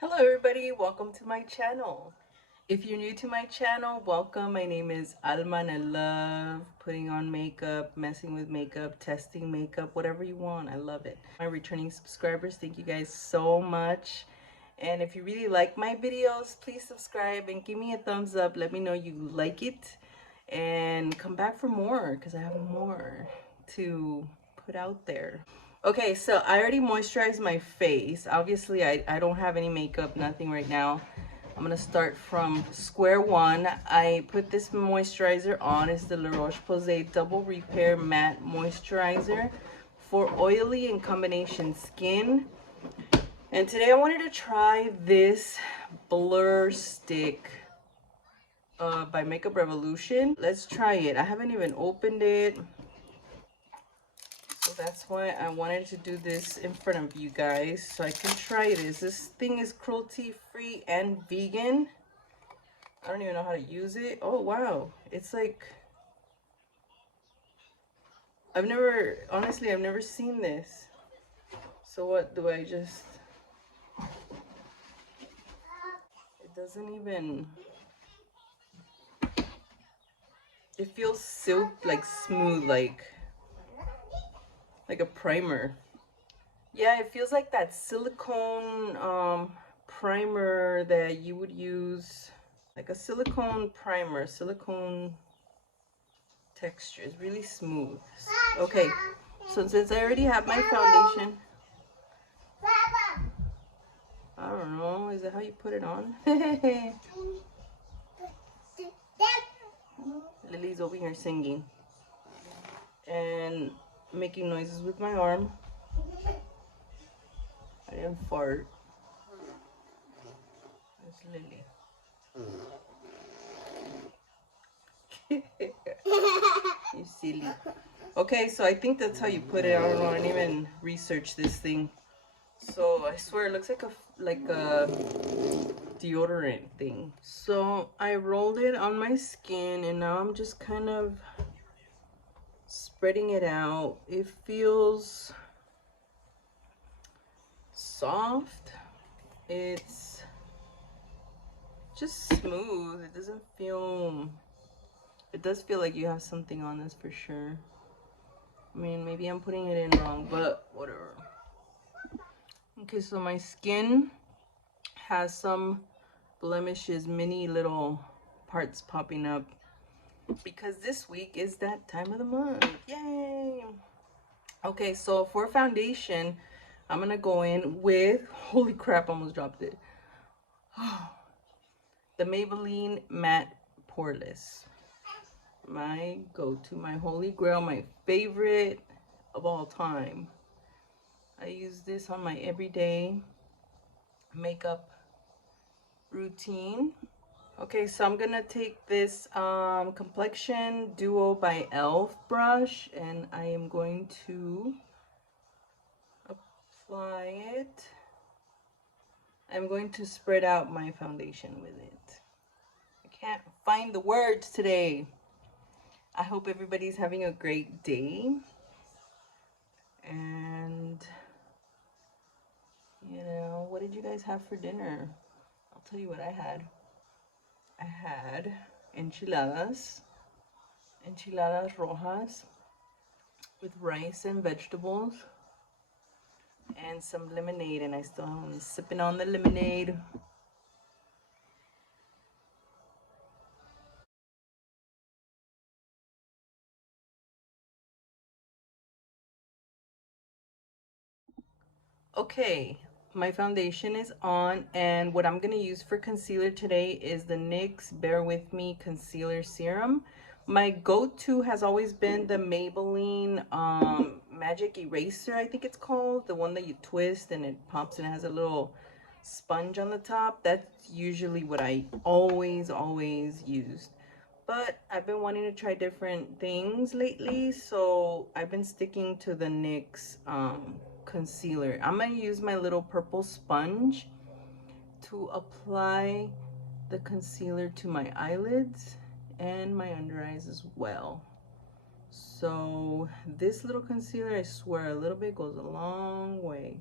Hello everybody, welcome to my channel. If you're new to my channel, welcome. My name is Alma and I love putting on makeup, messing with makeup, testing makeup, whatever you want. I love it. My returning subscribers, thank you guys so much. And if you really like my videos, please subscribe and give me a thumbs up. Let me know you like it and come back for more because I have more to put out there. Okay, so I already moisturized my face. Obviously, I don't have any makeup, nothing right now. I'm gonna start from square one. I put this moisturizer on. It's the La Roche-Posay Double Repair Matte Moisturizer for oily and combination skin. And today I wanted to try this blur stick by Makeup Revolution. Let's try it. I haven't even opened it. So that's why I wanted to do this in front of you guys so I can try this. This thing is cruelty free and vegan. I don't even know how to use it. Oh wow, it's like honestly I've never seen this. So what do I just, it doesn't even, it feels silk, like smooth, like a primer. Yeah, it feels like that silicone primer that you would use, like a silicone primer, silicone texture. Is really smooth. Okay, so since I already have my foundation, I don't know, is that how you put it on? Lily's over here singing and making noises with my arm. I didn't fart. It's Lily. You silly. Okay, so I think that's how you put it. I don't know. I didn't even research this thing. So I swear it looks like a deodorant thing. So I rolled it on my skin and now I'm just kind of spreading it out. It feels soft. It's just smooth. It doesn't feel, it does feel like you have something on this for sure. I mean, maybe I'm putting it in wrong, but whatever. Okay, so my skin has some blemishes, mini little parts popping up because this week is that time of the month. Yay! Okay, so for foundation, I'm gonna go in with, holy crap, almost dropped it. The Maybelline Matte Poreless. My go-to, my holy grail, my favorite of all time. I use this on my everyday makeup routine. Okay, so I'm gonna take this complexion duo by elf brush and I am going to apply it. I'm going to spread out my foundation with it. I can't find the words today. I hope everybody's having a great day. And, you know, what did you guys have for dinner? I'll tell you what I had. I had enchiladas rojas with rice and vegetables and some lemonade, and I still am sipping on the lemonade. Okay, my foundation is on, and what I'm going to use for concealer today is the NYX Bear With Me Concealer Serum. My go-to has always been the Maybelline Magic Eraser, I think it's called. The one that you twist and it pops and it has a little sponge on the top. That's usually what I always used. But I've been wanting to try different things lately, so I've been sticking to the NYX concealer. I'm gonna use my little purple sponge to apply the concealer to my eyelids and my under eyes as well. So this little concealer, I swear, a little bit goes a long way.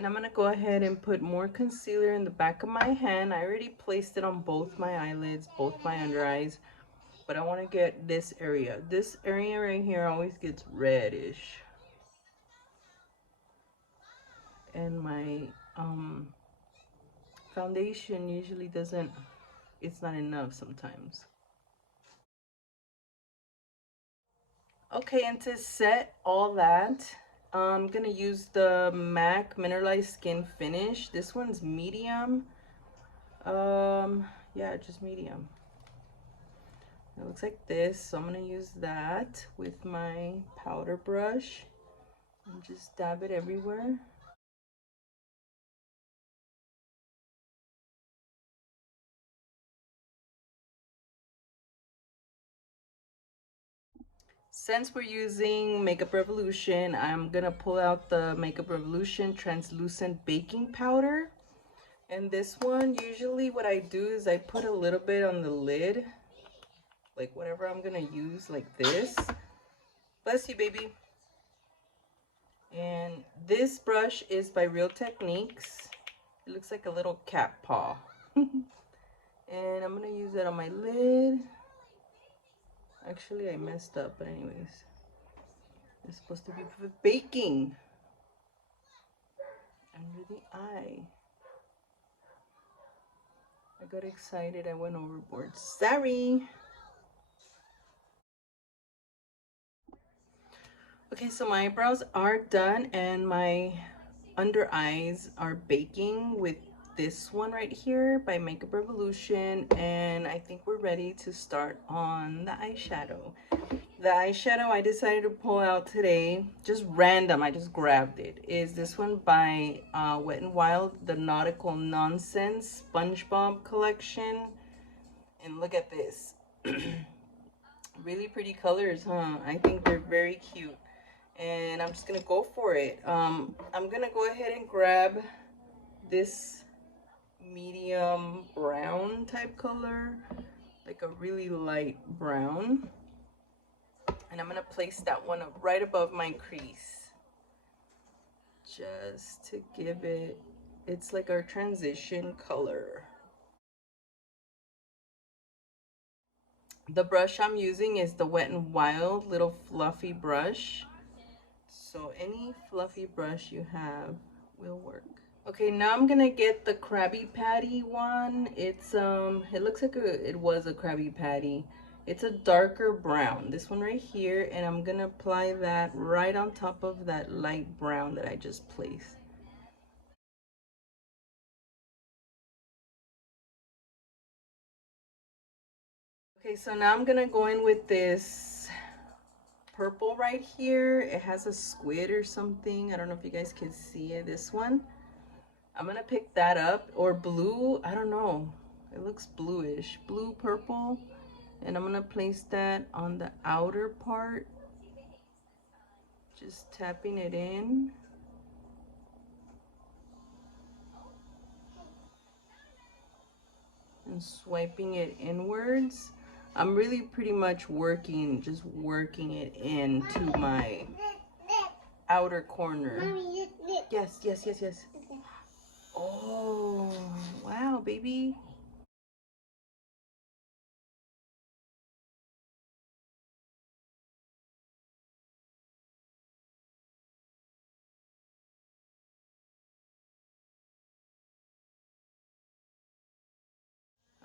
And I'm gonna go ahead and put more concealer in the back of my hand. I already placed it on both my eyelids, both my under eyes, but I want to get this area. This area right here always gets reddish. And my foundation usually doesn't, it's not enough sometimes. Okay, and to set all that, I'm gonna use the MAC Mineralized Skin Finish. This one's medium. Yeah, just medium. It looks like this, so I'm gonna use that with my powder brush and just dab it everywhere. Since we're using Makeup Revolution, I'm gonna pull out the Makeup Revolution translucent baking powder. And this one, usually what I do is I put a little bit on the lid, like whatever I'm gonna use, like this. Bless you, baby. And this brush is by Real Techniques. It looks like a little cat paw. And I'm gonna use that on my lid. Actually, I messed up, but anyways. It's supposed to be for baking. Under the eye. I got excited, I went overboard. Sorry. Okay, so my eyebrows are done and my under eyes are baking with this one right here by Makeup Revolution, and I think we're ready to start on the eyeshadow. The eyeshadow I decided to pull out today, just random, I just grabbed it, is this one by Wet n Wild, the Nautical Nonsense SpongeBob collection. And look at this. Really pretty colors, huh? I think they're very cute. And I'm just gonna go for it. I'm gonna go ahead and grab this medium brown type color, like a really light brown. And I'm gonna place that one up right above my crease. Just to give it, it's like our transition color. The brush I'm using is the Wet n Wild little fluffy brush. So any fluffy brush you have will work. Okay, now I'm gonna get the Krabby Patty one. It's it looks like it was a Krabby Patty. It's a darker brown, this one right here, and I'm gonna apply that right on top of that light brown that I just placed. Okay, so now I'm gonna go in with this purple right here. It has a squid or something. I don't know if you guys can see it, this one. I'm gonna pick that up, or blue, I don't know. It looks bluish, blue, purple. And I'm gonna place that on the outer part. Just tapping it in. And swiping it inwards. I'm really pretty much just working it into my outer corner. Yes, yes, yes, yes. Oh, wow, baby.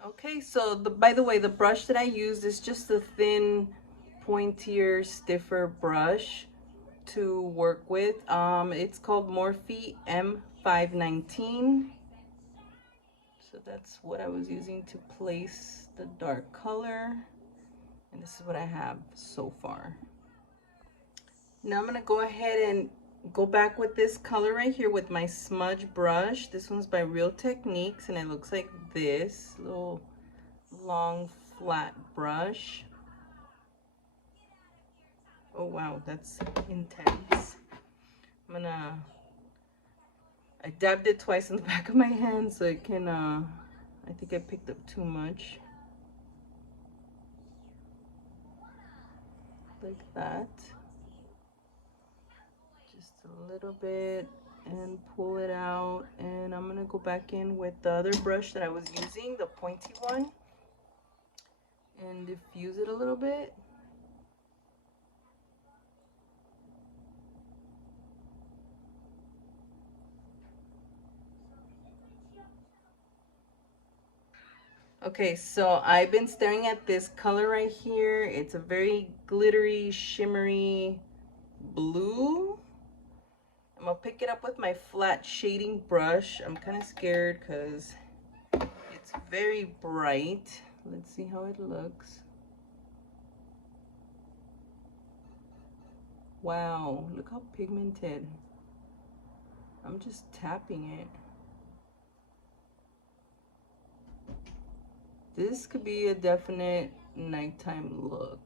Okay, so by the way, the brush that I used is just a thin, pointier, stiffer brush to work with. It's called Morphe M519. So that's what I was using to place the dark color. And this is what I have so far. Now I'm gonna go ahead and go back with this color right here with my smudge brush. This one's by Real Techniques, and it looks like this little long flat brush. Oh wow, that's intense. I dabbed it twice in the back of my hand so it can I think I picked up too much. Like that. Just a little bit. and pull it out, and I'm gonna go back in with the other brush that I was using, the pointy one, and diffuse it a little bit. Okay, so I've been staring at this color right here. It's a very glittery, shimmery blue. I'm gonna pick it up with my flat shading brush. I'm kind of scared because it's very bright. Let's see how it looks. Wow, look how pigmented. I'm just tapping it. This could be a definite nighttime look.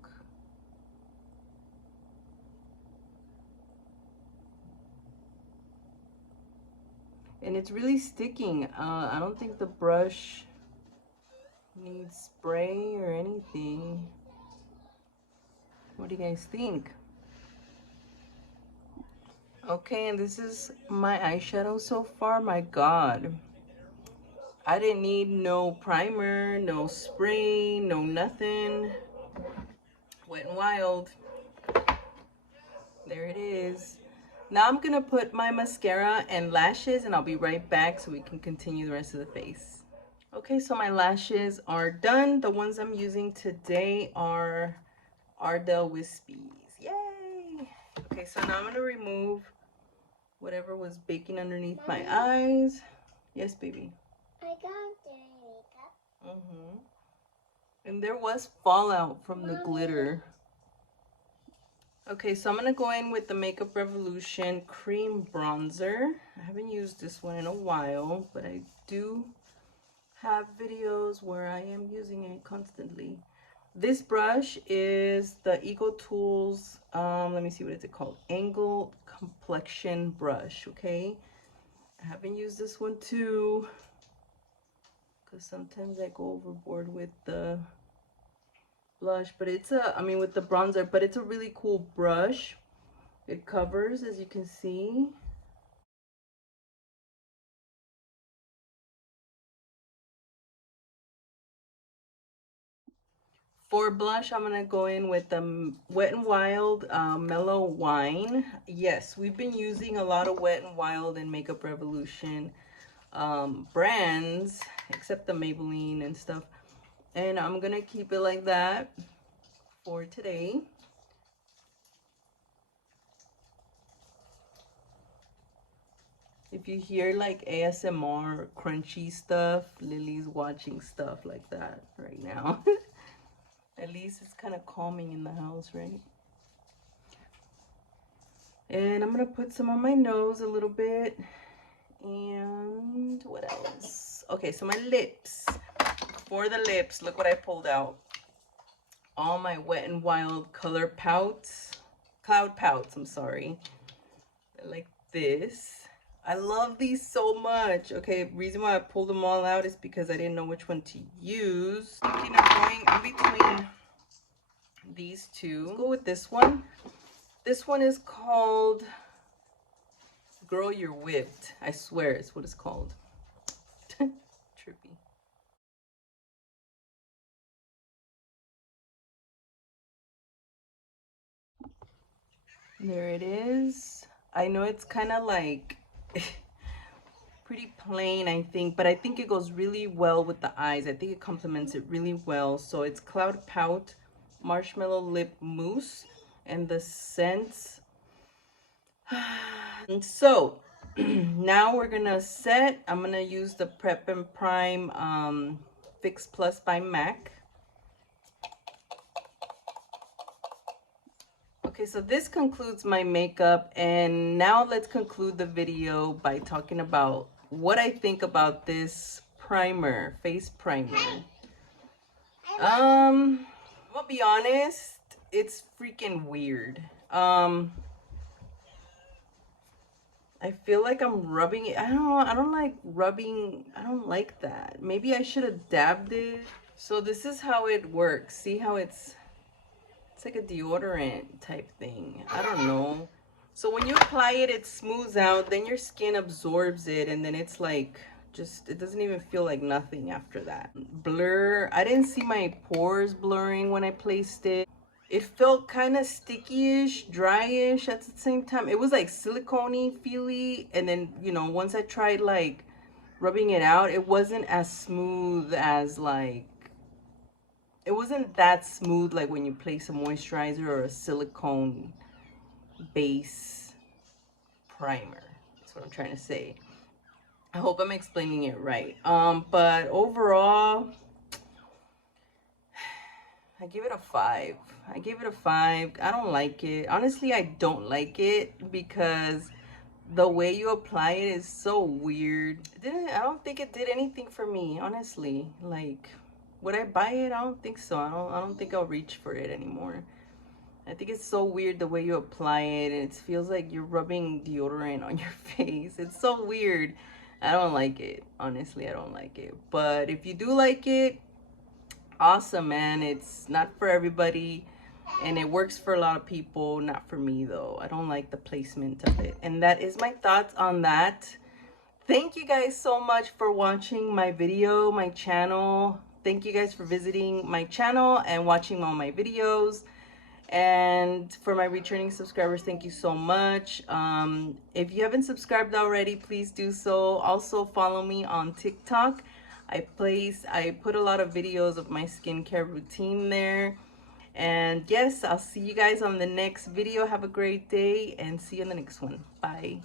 And it's really sticking. I don't think the brush needs spray or anything. What do you guys think? Okay, and this is my eyeshadow so far. My God. I didn't need no primer, no spray, no nothing. Wet n Wild. There it is. Now I'm gonna put my mascara and lashes, and I'll be right back so we can continue the rest of the face. Okay, so my lashes are done. The ones I'm using today are Ardell Wispies. Yay! Okay, so now I'm gonna remove whatever was baking underneath my eyes. Yes, baby. I got the makeup. And there was fallout from the glitter. Okay, so I'm gonna go in with the Makeup Revolution Cream Bronzer. I haven't used this one in a while, but I do have videos where I am using it constantly. This brush is the Ego Tools, let me see, what is it called? Angled Complexion Brush, okay? I haven't used this one too, because sometimes I go overboard with the blush, but it's with the bronzer, but it's a really cool brush. It covers, as you can see. For blush, I'm gonna go in with the Wet n Wild Mellow Wine. Yes, we've been using a lot of Wet n Wild and Makeup Revolution brands, except the Maybelline and stuff. And I'm gonna keep it like that for today. If you hear like ASMR crunchy stuff, Lily's watching stuff like that right now. At least it's kind of calming in the house, right? And I'm gonna put some on my nose a little bit. And what else? Okay, so my lips. For the lips, look what I pulled out. All my Wet n Wild color pouts. Cloud pouts, I'm sorry. They're like this. I love these so much. Okay, reason why I pulled them all out is because I didn't know which one to use. Thinking of going in between these two. Let's go with this one. This one is called Girl, You're Whipped. I swear it's what it's called. Trippy. There it is. I know it's kind of like pretty plain, I think, but I think it goes really well with the eyes. I think it complements it really well. So it's Cloud Pout Marshmallow Lip Mousse, and the scents. And so now we're gonna set. I'm gonna use the Prep and Prime Fix Plus by MAC. Okay, so this concludes my makeup, and now let's conclude the video by talking about what I think about this primer, face primer. I'll be honest, it's freaking weird. I feel like I'm rubbing it. I don't like rubbing. I don't like that. Maybe I should have dabbed it. So this is how it works. See how it's like a deodorant type thing. I don't know. So when you apply it, it smooths out, then your skin absorbs it, and then it's like, just, it doesn't even feel like nothing after that. Blur, I didn't see my pores blurring when I placed it. It felt kind of sticky-ish, dry-ish at the same time. It was like silicone-y, feely, and then, you know, once I tried like rubbing it out, it wasn't as smooth as like, it wasn't that smooth like when you place a moisturizer or a silicone base primer. That's what I'm trying to say. I hope I'm explaining it right. But overall, I give it a 5. I give it a 5. I don't like it. Honestly, I don't like it because the way you apply it is so weird. I don't think it did anything for me, honestly. Like, would I buy it? I don't think so. I don't think I'll reach for it anymore. I think it's so weird the way you apply it, and it feels like you're rubbing deodorant on your face. It's so weird. I don't like it. Honestly, I don't like it. But if you do like it, awesome, man. It's not for everybody, and it works for a lot of people. Not for me, though. I don't like the placement of it. And that is my thoughts on that. Thank you guys so much for watching my video, my channel. Thank you guys for visiting my channel and watching all my videos. And for my returning subscribers, thank you so much. If you haven't subscribed already, please do so. Also follow me on TikTok. I put a lot of videos of my skincare routine there. And yes, I'll see you guys on the next video. Have a great day and see you in the next one. Bye.